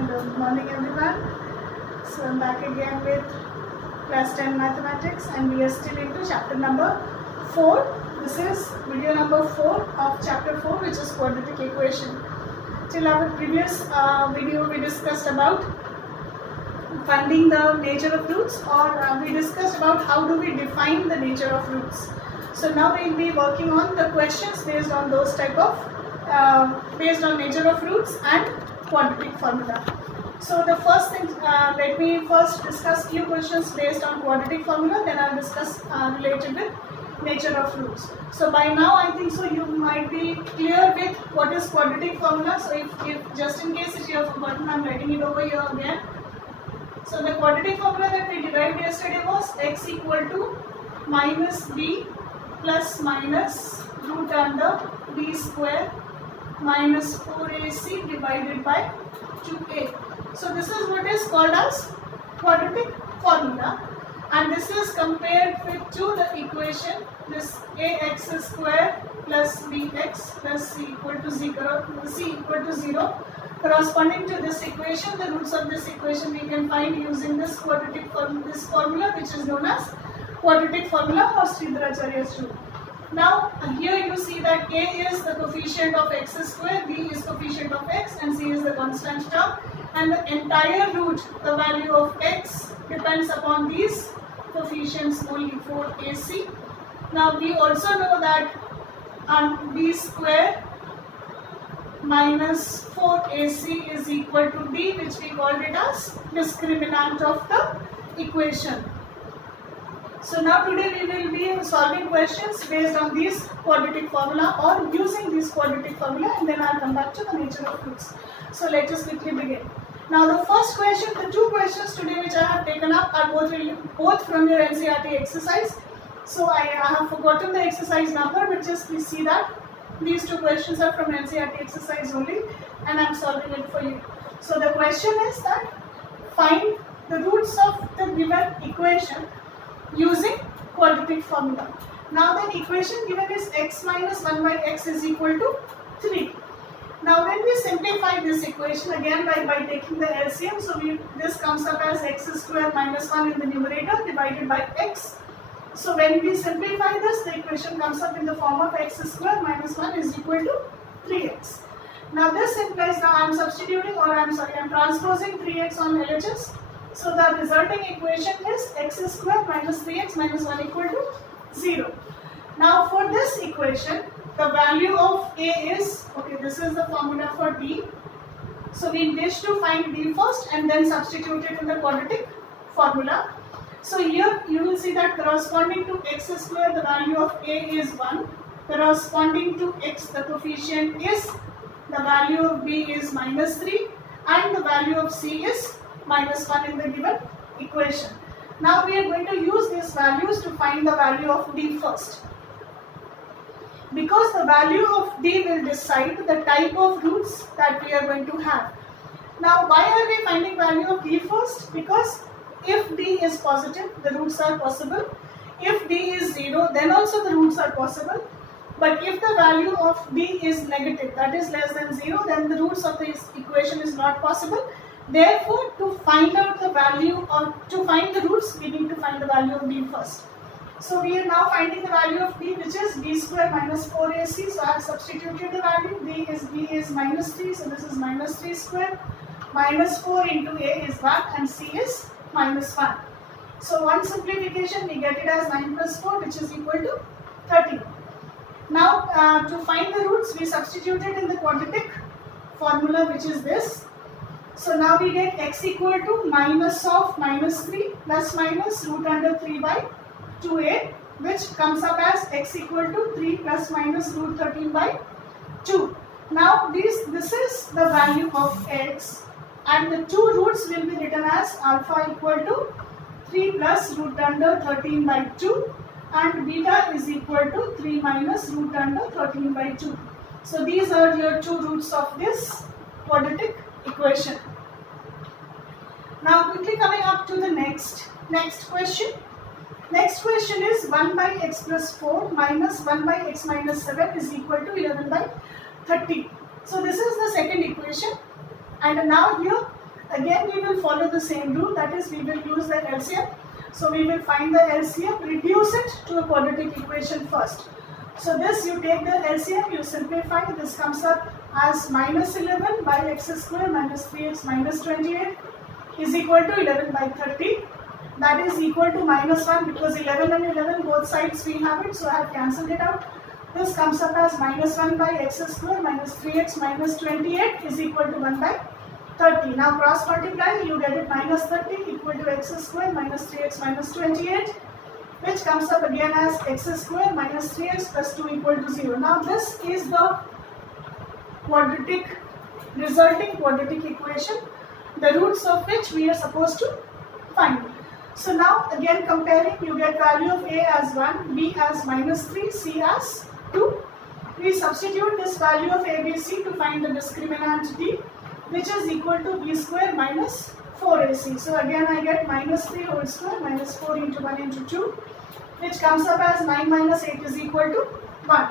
Hello, good morning everyone. So I'm back again with class 10 mathematics and we are still into chapter number 4. This is video number 4 of chapter 4, which is quadratic equation. Till our previous video we discussed about finding the nature of roots, or we discussed about how do we define the nature of roots. So now we will be working on the questions based on those type of based on nature of roots and quadratic formula. So the first thing, let me first discuss few questions based on quadratic formula, then I'll discuss related with nature of roots. So by now I think so you might be clear with what is quadratic formula. So if just in case if you have forgotten, I'm writing it over here again. So the quadratic formula that we derived yesterday was x equal to minus b plus minus root under b square minus 4ac divided by 2a. So this is what is called as quadratic formula, and this is compared with to the equation this ax square plus bx plus c equal to 0. Corresponding to this equation, the roots of this equation we can find using this formula, which is known as quadratic formula or Sridharacharya's rule. Now here you see that a is the coefficient of x square, b is coefficient of x, and c is the constant term, and the entire root, the value of x, depends upon these coefficients only for ac. Now we also know that b square minus 4ac is equal to d, which we called it as discriminant of the equation. So now today we will be solving questions based on this quadratic formula or using this quadratic formula, and then I'll come back to the nature of roots. So let us quickly begin. Now the first question, the two questions today which I have taken up are both from your NCERT exercise. So I have forgotten the exercise number, but just please see that these two questions are from NCERT exercise only, and I am solving it for you. So the question is that find the roots of the given equation using quadratic formula. Now the equation given is x minus 1 by x is equal to 3. Now when we simplify this equation again by taking the LCM, so this comes up as x square minus 1 in the numerator divided by x. So when we simplify this, the equation comes up in the form of x square minus 1 is equal to 3x. Now this implies, now I am substituting, or I am transposing 3x on LHS. So the resulting equation is x square minus 3x minus 1 equal to 0. Now for this equation, the value of a is, okay, this is the formula for d. So we wish to find d first and then substitute it in the quadratic formula. So here you will see that corresponding to x square, the value of a is 1. Corresponding to x, the coefficient is, the value of b is minus 3, and the value of c is minus 1 in the given equation. Now we are going to use these values to find the value of d first, because the value of d will decide the type of roots that we are going to have. Now why are we finding value of d first? Because if d is positive, the roots are possible. If d is 0, then also the roots are possible. But if the value of d is negative, that is less than 0, then the roots of this equation is not possible. Therefore, to find out the value, or to find the roots, we need to find the value of d first. So we are now finding the value of d, which is b square minus 4ac. So I have substituted the value. b is minus 3, so this is minus 3 square. Minus 4 into a is 1 and c is minus 1. So one simplification, we get it as 9 plus 4, which is equal to 13. Now to find the roots, we substitute it in the quadratic formula, which is this. So now we get x equal to minus of minus 3 plus minus root under 3 by 2a, which comes up as x equal to 3 plus minus root 13 by 2. Now this is the value of x, and the two roots will be written as alpha equal to 3 plus root under 13 by 2 and beta is equal to 3 minus root under 13 by 2. So these are your two roots of this quadratic equation. Now quickly coming up to the next question. Next question is 1 by x plus 4 minus 1 by x minus 7 is equal to 11 by 30. So this is the second equation, and now here again we will follow the same rule, that is we will use the LCM. So we will find the LCM, reduce it to a quadratic equation first. So this, you take the LCM, you simplify, this comes up as minus 11 by x square minus 3x minus 28 is equal to 11 by 30. That is equal to minus 1 because 11 and 11 both sides we have it, so I have cancelled it out. This comes up as minus 1 by x square minus 3x minus 28 is equal to 1 by 30. Now cross multiply, you get it minus 30 equal to x square minus 3x minus 28, which comes up again as x square minus 3x plus 2 equal to 0. Now this is the resulting quadratic equation, the roots of which we are supposed to find. So now again comparing, you get value of a as 1, b as minus 3, c as 2. We substitute this value of a, b, c to find the discriminant d, which is equal to b square minus 4ac. So again I get minus 3 whole square minus 4 into 1 into 2, which comes up as 9 minus 8 is equal to 1.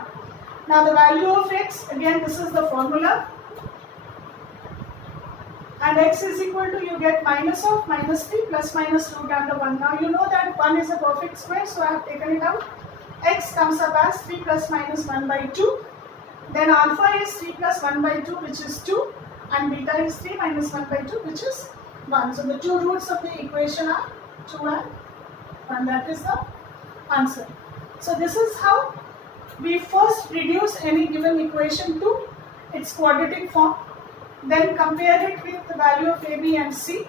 Now the value of x, again this is the formula, and x is equal to, you get minus of minus 3 plus minus root under 1. Now you know that 1 is a perfect square, so I have taken it out. X comes up as 3 plus minus 1 by 2. Then alpha is 3 plus 1 by 2, which is 2, and beta is 3 minus 1 by 2, which is 1. So the two roots of the equation are 2 and 1. That is the answer. So this is how we first reduce any given equation to its quadratic form, then compare it with the value of a, b and c,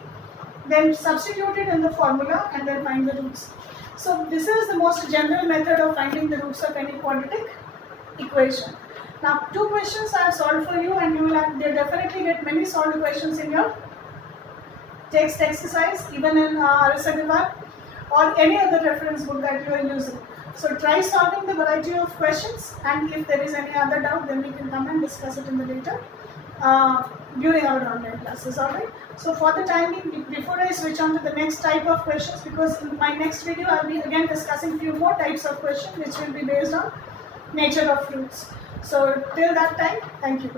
then substitute it in the formula and then find the roots. So this is the most general method of finding the roots of any quadratic equation. Now 2 questions I have solved for you, and you will definitely get many solved questions in your text exercise, even in RS Agarwal or any other reference book that you are using. So try solving the variety of questions, and if there is any other doubt, then we can come and discuss it in the later during our online classes. Alright. So for the time being, before I switch on to the next type of questions, because in my next video I will be again discussing few more types of questions which will be based on nature of roots. So till that time, thank you.